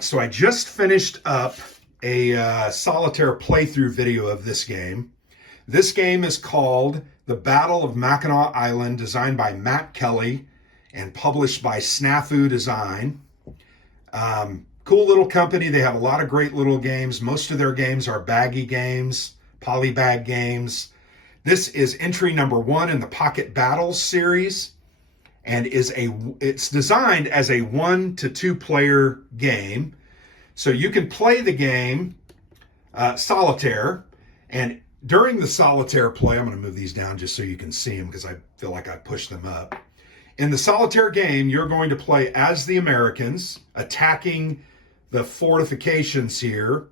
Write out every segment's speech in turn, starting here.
right, so I just finished up a solitaire playthrough video of this game. This game is called The Battle of Mackinac Island, designed by Matt Kelly and published by SNAFU Design. Cool little company. They have a lot of great little games. Most of their games are baggy games, polybag games. This is entry number 1 in the Pocket Battles series, and it's designed as a 1 to 2 player game. So you can play the game solitaire, and during the solitaire play, I'm going to move these down just so you can see them because I feel like I pushed them up. In the solitaire game, you're going to play as the Americans, attacking the fortifications here,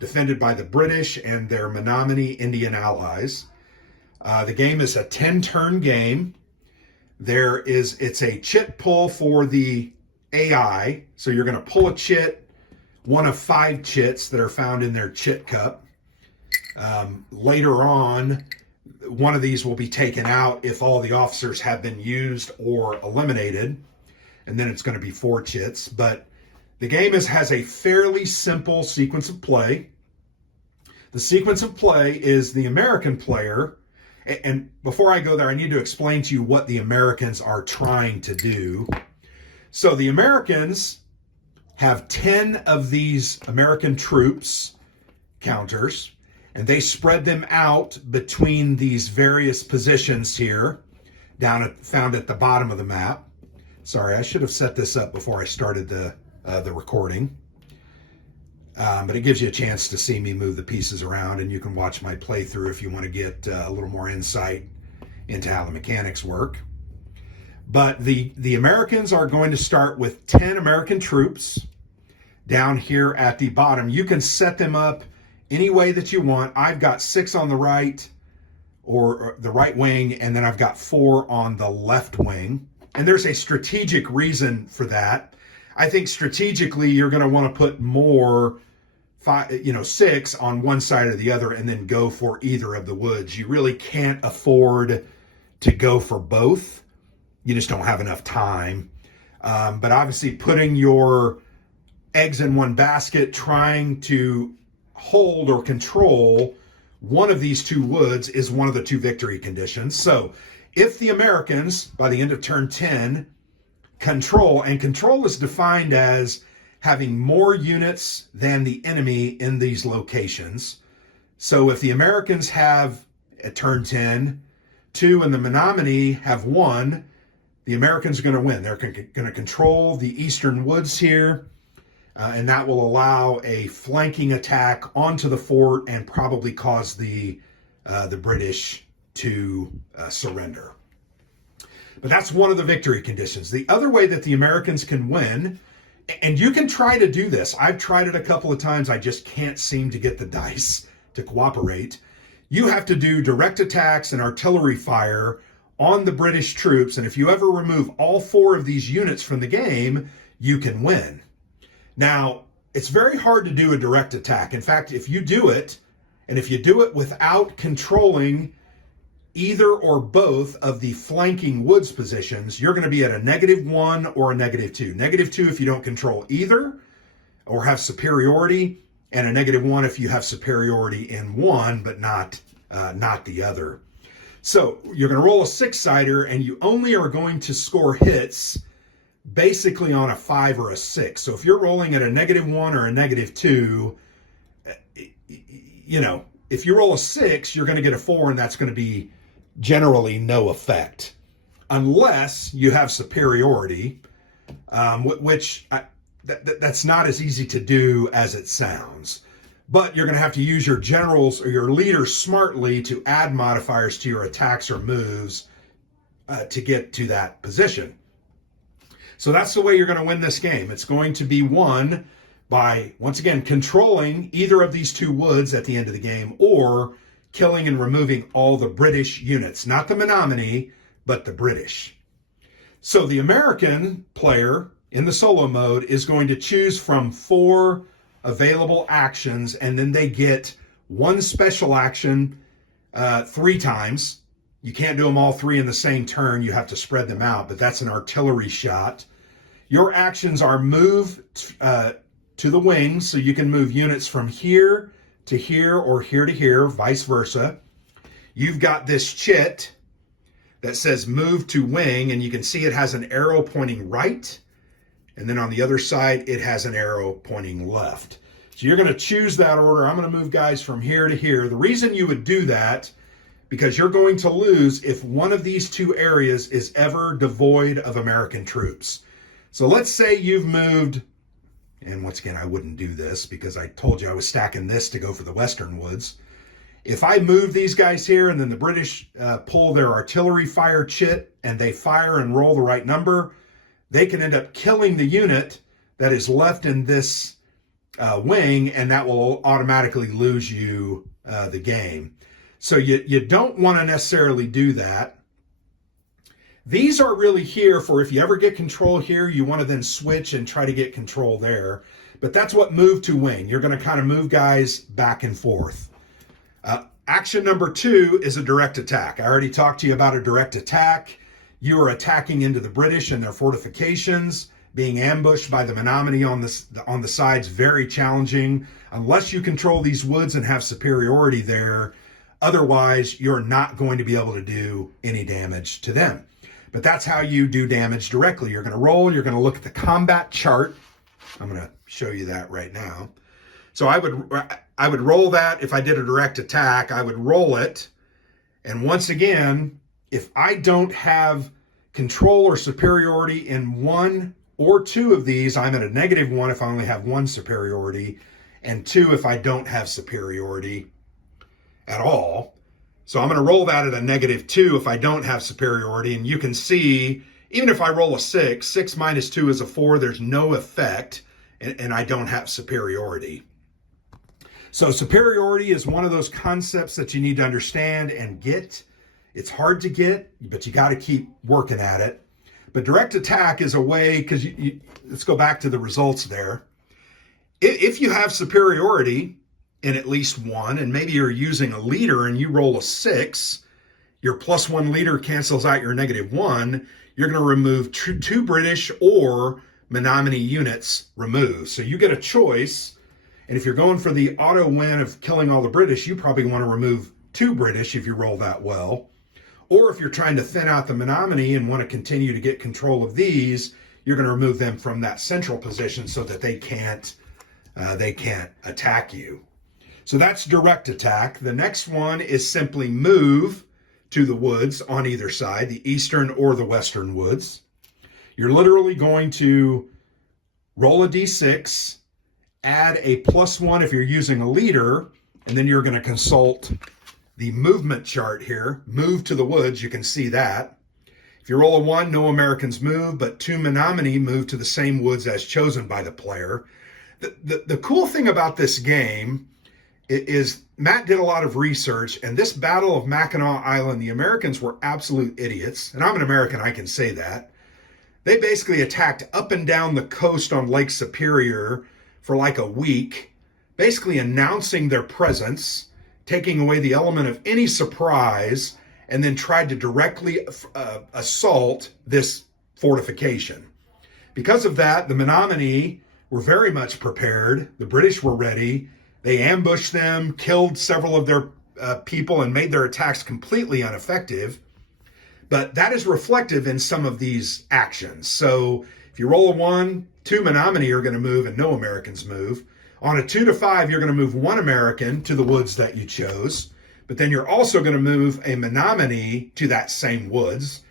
defended by the British and their Menominee Indian allies. The game is a 10-turn game. It's a chit pull for the AI. So you're going to pull a chit, one of 5 chits that are found in their chit cup. Later on, one of these will be taken out if all the officers have been used or eliminated. And then it's going to be 4 chits. But the game has a fairly simple sequence of play. The sequence of play is the American player. And before I go there, I need to explain to you what the Americans are trying to do. So the Americans have 10 of these American troops counters, and they spread them out between these various positions here, found at the bottom of the map. Sorry, I should have set this up before I started the recording. But it gives you a chance to see me move the pieces around, and you can watch my playthrough if you want to get a little more insight into how the mechanics work. But the Americans are going to start with 10 American troops down here at the bottom. You can set them up any way that you want. I've got 6 on the right, or the right wing, and then I've got 4 on the left wing. And there's a strategic reason for that. I think strategically you're going to want to put more 6 on one side or the other and then go for either of the woods. You really can't afford to go for both. You just don't have enough time. But obviously putting your eggs in one basket, trying to hold or control one of these 2 woods is one of the 2 victory conditions. So if the Americans, by the end of turn 10, control is defined as having more units than the enemy in these locations. So if the Americans have, at turn 10, 2 and the Menominee have 1, the Americans are going to win. They're going to control the eastern woods here, and that will allow a flanking attack onto the fort and probably cause the British to surrender. But that's one of the victory conditions. The other way that the Americans can win, and you can try to do this. I've tried it a couple of times. I just can't seem to get the dice to cooperate. You have to do direct attacks and artillery fire on the British troops. And if you ever remove all 4 of these units from the game, you can win. Now, it's very hard to do a direct attack. In fact, if you do it, and if you do it without controlling either or both of the flanking woods positions, you're going to be at a -1 or a -2. -2 if you don't control either or have superiority, and a -1 if you have superiority in one but not the other. So you're going to roll a 6-sider, and you only are going to score hits basically on a 5 or a 6. So if you're rolling at a -1 or a -2, if you roll a 6, you're going to get a 4, and that's going to be generally no effect, unless you have superiority, which that's not as easy to do as it sounds. But you're going to have to use your generals or your leaders smartly to add modifiers to your attacks or moves to get to that position. So that's the way you're going to win this game. It's going to be won by, once again, controlling either of these 2 woods at the end of the game, or killing and removing all the British units, not the Menominee, but the British. So the American player in the solo mode is going to choose from 4 available actions, and then they get 1 special action 3 times. You can't do them all 3 in the same turn. You have to spread them out, but that's an artillery shot. Your actions are move to the wings, so you can move units from here to here or here to here, vice versa. You've got this chit that says move to wing, and you can see it has an arrow pointing right, and then on the other side it has an arrow pointing left. So you're going to choose that order. I'm going to move guys from here to here. The reason you would do that, because you're going to lose if one of these two areas is ever devoid of American troops. So let's say you've moved, and once again, I wouldn't do this because I told you I was stacking this to go for the western woods. If I move these guys here and then the British pull their artillery fire chit and they fire and roll the right number, they can end up killing the unit that is left in this wing, and that will automatically lose you the game. So you don't want to necessarily do that. These are really here for if you ever get control here, you want to then switch and try to get control there. But that's what move to wing. You're going to kind of move guys back and forth. Action number 2 is a direct attack. I already talked to you about a direct attack. You are attacking into the British and their fortifications, being ambushed by the Menominee on the sides, very challenging. Unless you control these woods and have superiority there, otherwise you're not going to be able to do any damage to them. But that's how you do damage directly. You're going to roll, you're going to look at the combat chart. I'm going to show you that right now. So I would roll that. If I did a direct attack, I would roll it. And once again, if I don't have control or superiority in 1 or 2 of these, I'm at a -1 if I only have 1 superiority, and 2 if I don't have superiority at all. So I'm going to roll that at a -2 if I don't have superiority. And you can see, even if I roll a 6, 6 minus 2 is a 4, there's no effect, and I don't have superiority. So superiority is one of those concepts that you need to understand and get. It's hard to get, but you got to keep working at it. But direct attack is a way, because let's go back to the results there. If you have superiority in at least 1, and maybe you're using a leader and you roll a 6, your +1 leader cancels out your -1, you're going to remove 2 British or Menominee units removed. So you get a choice. And if you're going for the auto win of killing all the British, you probably want to remove 2 British if you roll that well. Or if you're trying to thin out the Menominee and want to continue to get control of these, you're going to remove them from that central position so that they can't attack you. So that's direct attack. The next one is simply move to the woods on either side, the eastern or the western woods. You're literally going to roll a d6, add a +1 if you're using a leader, and then you're going to consult the movement chart here. Move to the woods, you can see that. If you roll a 1, no Americans move, but 2 Menominee move to the same woods as chosen by the player. The cool thing about this game is Matt did a lot of research, and this Battle of Mackinac Island, the Americans were absolute idiots. And I'm an American, I can say that. They basically attacked up and down the coast on Lake Superior for like a week, basically announcing their presence, taking away the element of any surprise, and then tried to directly assault this fortification. Because of that, the Menominee were very much prepared. The British were ready. They ambushed them, killed several of their people, and made their attacks completely ineffective. But that is reflective in some of these actions. So if you roll a 1, 2 Menominee are going to move and no Americans move. On a 2 to 5, you're going to move 1 American to the woods that you chose. But then you're also going to move a Menominee to that same woods.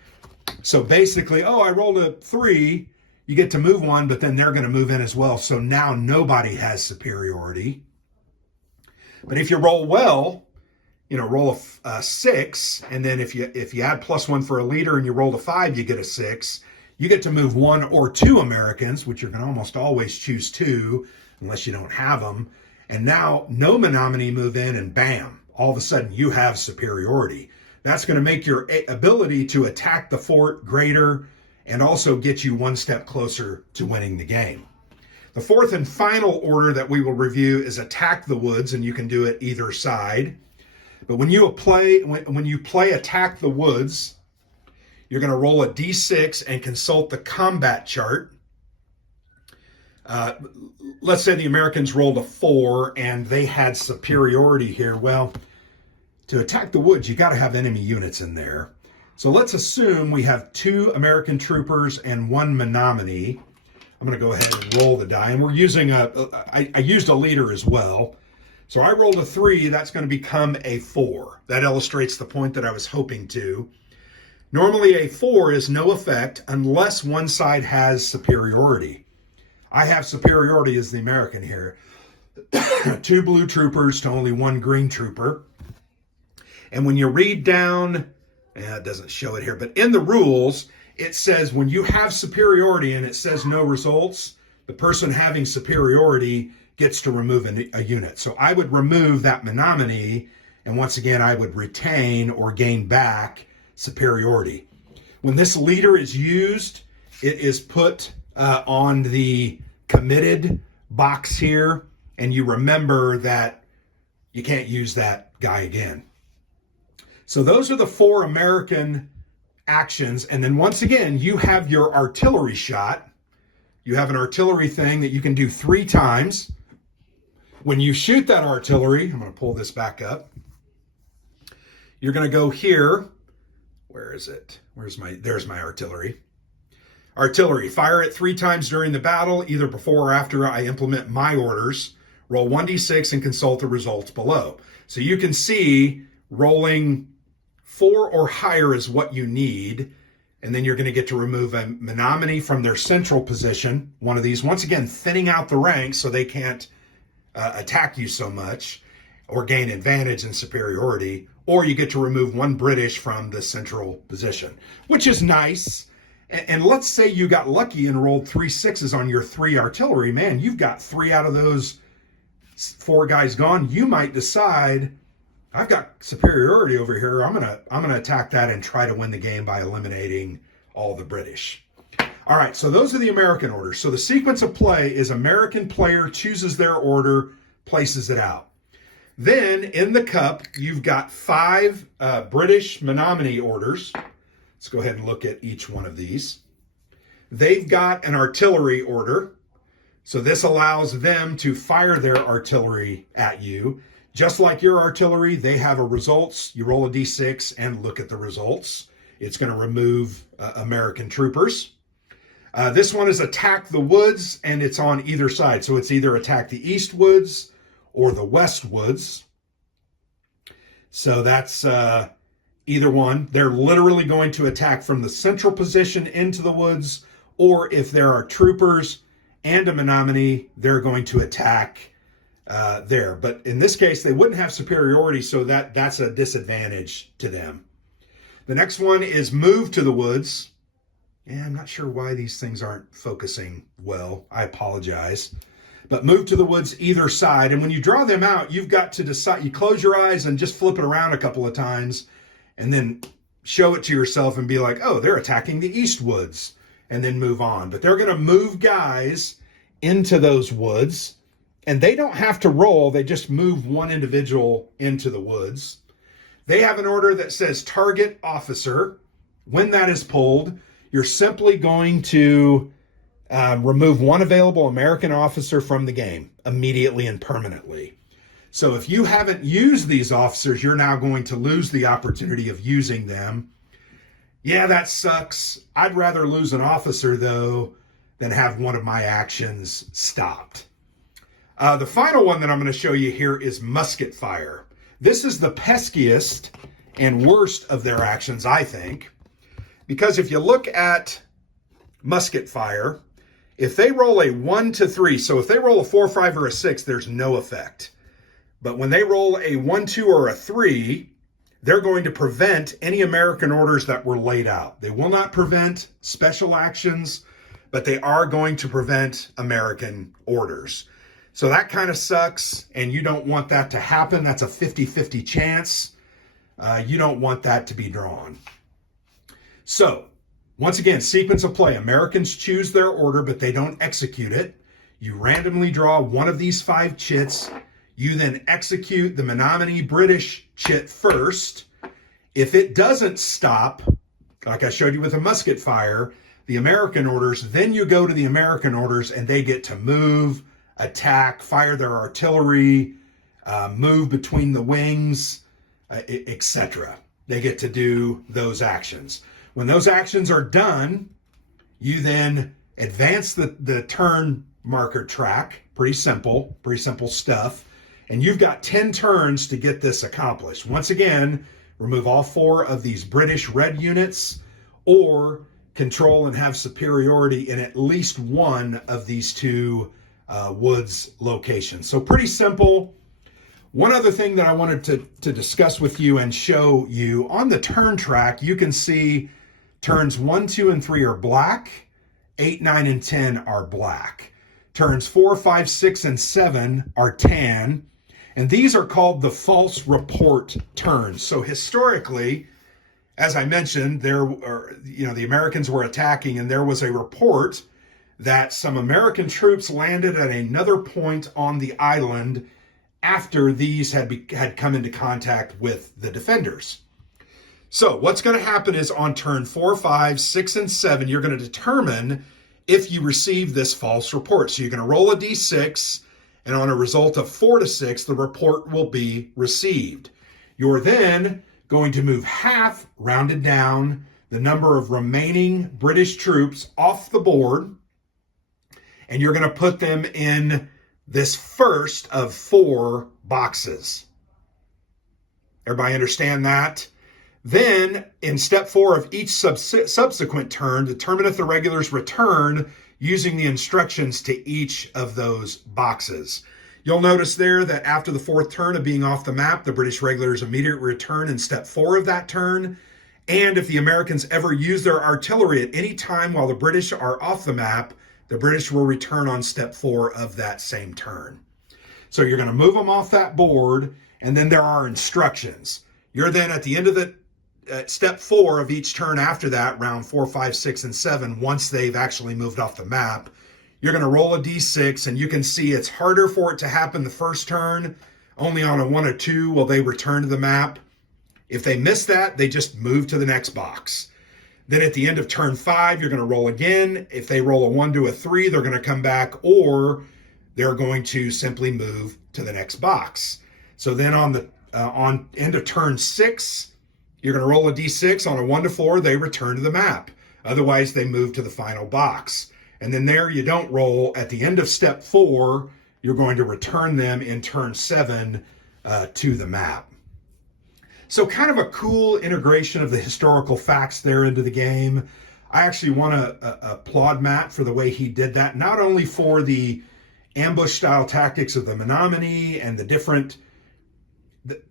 So basically, I rolled a 3, you get to move 1, but then they're going to move in as well. So now nobody has superiority. But if you roll well, roll a 6, and then if you add +1 for a leader and you roll a 5, you get a 6. You get to move 1 or 2 Americans, which you're going to almost always choose 2, unless you don't have them. And now no Menominee move in, and bam, all of a sudden you have superiority. That's going to make your ability to attack the fort greater and also get you one step closer to winning the game. The fourth and final order that we will review is attack the woods, and you can do it either side. But when you play attack the woods, you're going to roll a d6 and consult the combat chart. Uh, let's say the Americans rolled a 4 and they had superiority here. Well, to attack the woods, you got to have enemy units in there. So let's assume we have 2 American troopers and 1 Menominee. I'm going to go ahead and roll the die. And we're using I used a leader as well. So I rolled a 3. That's going to become a 4. That illustrates the point that I was hoping to. Normally a 4 is no effect unless one side has superiority. I have superiority as the American here. 2 blue troopers to only 1 green trooper. And when you read down, it doesn't show it here, but in the rules, it says when you have superiority and it says no results, the person having superiority gets to remove a unit. So I would remove that Menominee, and once again, I would retain or gain back superiority. When this leader is used, it is put on the committed box here, and you remember that you can't use that guy again. So those are the 4 American actions. And then once again, you have your artillery shot. You have an artillery thing that you can do 3 times. When you shoot that artillery, I'm going to pull this back up. You're going to go here. Where is it? There's my artillery. Artillery, fire it 3 times during the battle, either before or after I implement my orders. Roll 1d6 and consult the results below. So you can see rolling 4 or higher is what you need. And then you're going to get to remove a Menominee from their central position. One of these, once again, thinning out the ranks so they can't attack you so much or gain advantage and superiority. Or you get to remove 1 British from the central position, which is nice. And let's say you got lucky and rolled 3 6s on your 3 artillery. Man, you've got 3 out of those 4 guys gone. You might decide, I've got superiority over here. I'm gonna attack that and try to win the game by eliminating all the British. All right, so those are the American orders. So the sequence of play is American player chooses their order, places it out. Then in the cup, you've got 5 British Menominee orders. Let's go ahead and look at each one of these. They've got an artillery order. So this allows them to fire their artillery at you. Just like your artillery, they have a results. You roll a d6 and look at the results. It's going to remove American troopers. This one is attack the woods, and it's on either side. So it's either attack the east woods or the west woods. So that's either one. They're literally going to attack from the central position into the woods, or if there are troopers and a Menominee, they're going to attack there. But in this case, they wouldn't have superiority, so that's a disadvantage to them. The next one is move to the woods. Yeah, I'm not sure why these things aren't focusing well. I apologize. But move to the woods either side. And when you draw them out, you've got to decide. You close your eyes and just flip it around a couple of times and then show it to yourself and be like, oh, they're attacking the east woods, and then move on. But they're going to move guys into those woods, and they don't have to roll. They just move one individual into the woods. They have an order that says target officer. When that is pulled, you're simply going to remove one available American officer from the game immediately and permanently. So if you haven't used these officers, you're now going to lose the opportunity of using them. Yeah, that sucks. I'd rather lose an officer, though, than have one of my actions stopped. The final one that I'm going to show you here is musket fire. This is the peskiest and worst of their actions, I think, because if you look at musket fire, if they roll a 1 to 3, so if they roll a 4, 5, or a 6, there's no effect. But when they roll a 1, 2, or a 3, they're going to prevent any American orders that were laid out. They will not prevent special actions, but they are going to prevent American orders. So that kind of sucks, and you don't want that to happen. That's a 50-50 chance. You don't want that to be drawn. So, once again, sequence of play. Americans choose their order, but they don't execute it. You randomly draw one of these 5 chits. You then execute the Menominee British chit first. If it doesn't stop, like I showed you with a musket fire, the American orders. Then you go to the American orders and they get to move, attack, fire their artillery, move between the wings, etc. They get to do those actions. When those actions are done, you then advance the turn marker track. Pretty simple stuff. And you've got 10 turns to get this accomplished. Once again, remove all 4 of these British red units, or control and have superiority in at least one of these 2 woods locations. So pretty simple. One other thing that I wanted to discuss with you and show you, on the turn track, you can see turns 1, 2, and 3 are black, 8, 9, and 10 are black. Turns 4, 5, 6, and 7 are tan, and these are called the false report turns. So historically, as I mentioned, the Americans were attacking, and there was a report that some American troops landed at another point on the island after these had come into contact with the defenders. So what's going to happen is on turn 4, 5, 6, and 7, you're going to determine if you receive this false report. So you're going to roll a d6, and on a result of 4 to 6, the report will be received. You're then going to move half, rounded down, the number of remaining British troops off the board, and you're going to put them in this first of 4 boxes. Everybody understand that? Then, in step 4 of each subsequent turn, determine if the regulars return using the instructions to each of those boxes. You'll notice there that after the 4th turn of being off the map, the British regulars immediately return in step 4 of that turn. And if the Americans ever use their artillery at any time while the British are off the map, the British will return on step 4 of that same turn. So you're going to move them off that board, and then there are instructions. You're then at the end of the step 4 of each turn after that, round 4, 5, 6, and 7, once they've actually moved off the map, you're going to roll a d6, and you can see it's harder for it to happen the first turn. Only on a 1 or 2 will they return to the map. If they miss that, they just move to the next box. Then at the end of turn 5, you're going to roll again. If they roll a 1 to a 3, they're going to come back, or they're going to simply move to the next box. So then on end of turn 6, you're going to roll a d6. On a 1 to 4, they return to the map. Otherwise, they move to the final box. And then there you don't roll. At the end of step 4, you're going to return them in turn 7 to the map. So kind of a cool integration of the historical facts there into the game. I actually want to applaud Matt for the way he did that, not only for the ambush-style tactics of the Menominee and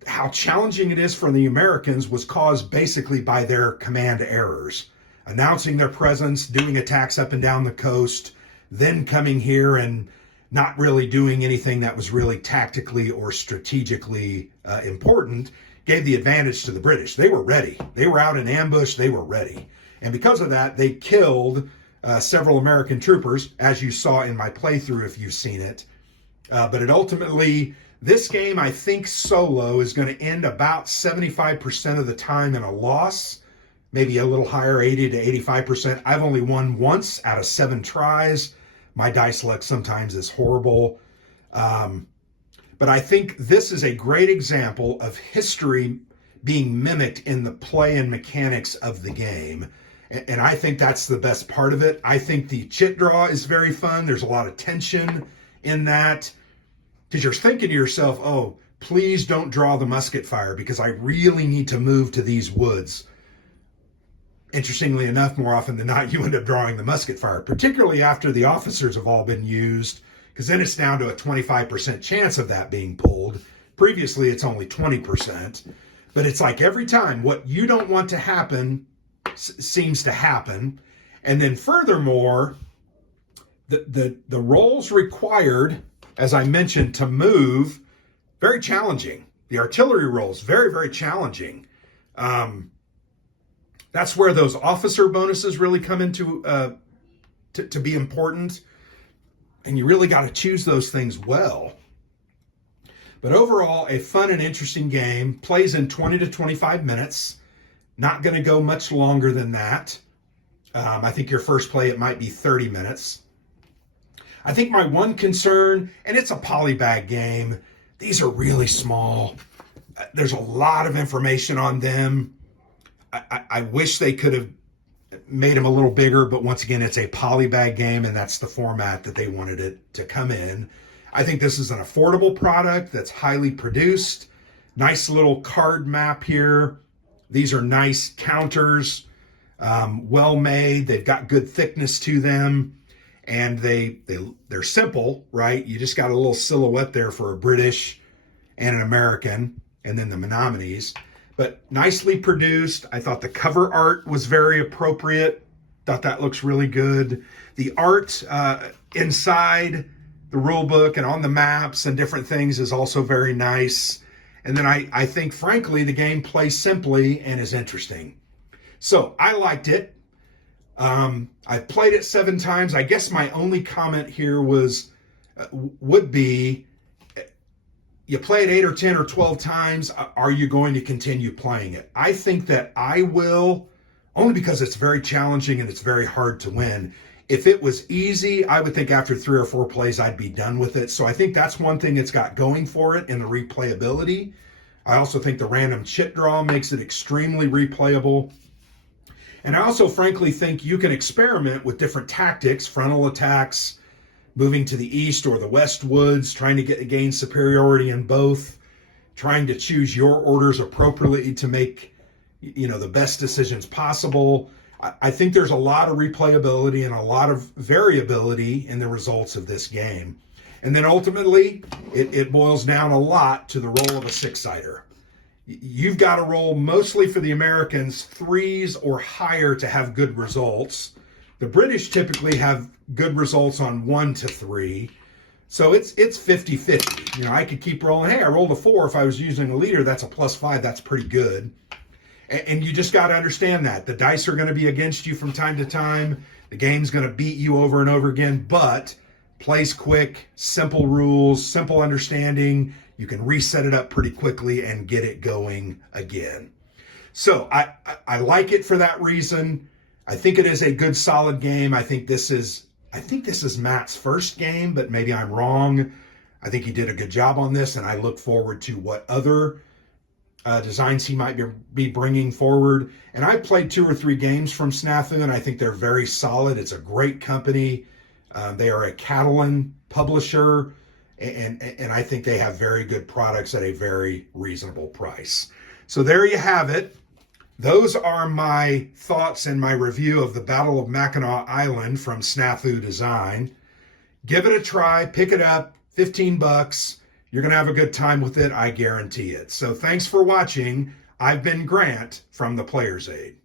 how challenging it is for the Americans was caused basically by their command errors. Announcing their presence, doing attacks up and down the coast, then coming here and not really doing anything that was really tactically or strategically important, gave the advantage to the British. They were ready. They were out in ambush. They were ready. And because of that, they killed several American troopers, as you saw in my playthrough if you've seen it. But it ultimately, this game, I think solo, is going to end about 75% of the time in a loss, maybe a little higher, 80 to 85%. I've only won once out of 7 tries. My dice luck sometimes is horrible. But I think this is a great example of history being mimicked in the play and mechanics of the game. And I think that's the best part of it. I think the chit draw is very fun. There's a lot of tension in that, because you're thinking to yourself, oh, please don't draw the musket fire because I really need to move to these woods. Interestingly enough, more often than not, you end up drawing the musket fire, particularly after the officers have all been used, because then it's down to a 25% chance of that being pulled. Previously, it's only 20%. But it's like every time what you don't want to happen seems to happen. And then furthermore, the rolls required, as I mentioned, to move, very challenging. The artillery rolls, very, very challenging. That's where those officer bonuses really come into to be important. And you really got to choose those things well. But overall, a fun and interesting game. Plays in 20 to 25 minutes. Not going to go much longer than that. I think your first play, it might be 30 minutes. I think my one concern, and it's a polybag game, these are really small. There's a lot of information on them. I wish they could have made them a little bigger, but once again, it's a polybag game, and that's the format that they wanted it to come in. I think this is an affordable product that's highly produced. Nice little card map here. These are nice counters, well made. They've got good thickness to them, and they're simple, right? You just got a little silhouette there for a British and an American, and then the Menominees. But nicely produced. I thought the cover art was very appropriate. Thought that looks really good. The art inside the rule book and on the maps and different things is also very nice. And then I think, frankly, the game plays simply and is interesting. So I liked it. I've played it 7 times. I guess my only comment here would be, you play it 8 or 10 or 12 times, are you going to continue playing it? I think that I will, only because it's very challenging and it's very hard to win. If it was easy, I would think after 3 or 4 plays, I'd be done with it. So I think that's one thing it's got going for it in the replayability. I also think the random chit draw makes it extremely replayable. And I also frankly think you can experiment with different tactics, frontal attacks, moving to the east or the west woods, trying to gain superiority in both, trying to choose your orders appropriately to make, the best decisions possible. I think there's a lot of replayability and a lot of variability in the results of this game. And then ultimately, it boils down a lot to the roll of a 6-sider. You've got to roll mostly for the Americans 3s or higher to have good results. The British typically have good results on 1 to 3. So it's 50-50. I could keep rolling. Hey, I rolled a 4. If I was using a leader, that's a +5. That's pretty good. And you just got to understand that. The dice are going to be against you from time to time. The game's going to beat you over and over again, but plays quick, simple rules, simple understanding. You can reset it up pretty quickly and get it going again. So I like it for that reason. I think it is a good, solid game. I think this is Matt's first game, but maybe I'm wrong. I think he did a good job on this, and I look forward to what other designs he might be bringing forward. And I've played 2 or 3 games from SNAFU, and I think they're very solid. It's a great company. They are a Catalan publisher, and I think they have very good products at a very reasonable price. So there you have it. Those are my thoughts and my review of the Battle of Mackinac Island from SNAFU Design. Give it a try, pick it up, $15. You're going to have a good time with it, I guarantee it. So thanks for watching. I've been Grant from the Player's Aid.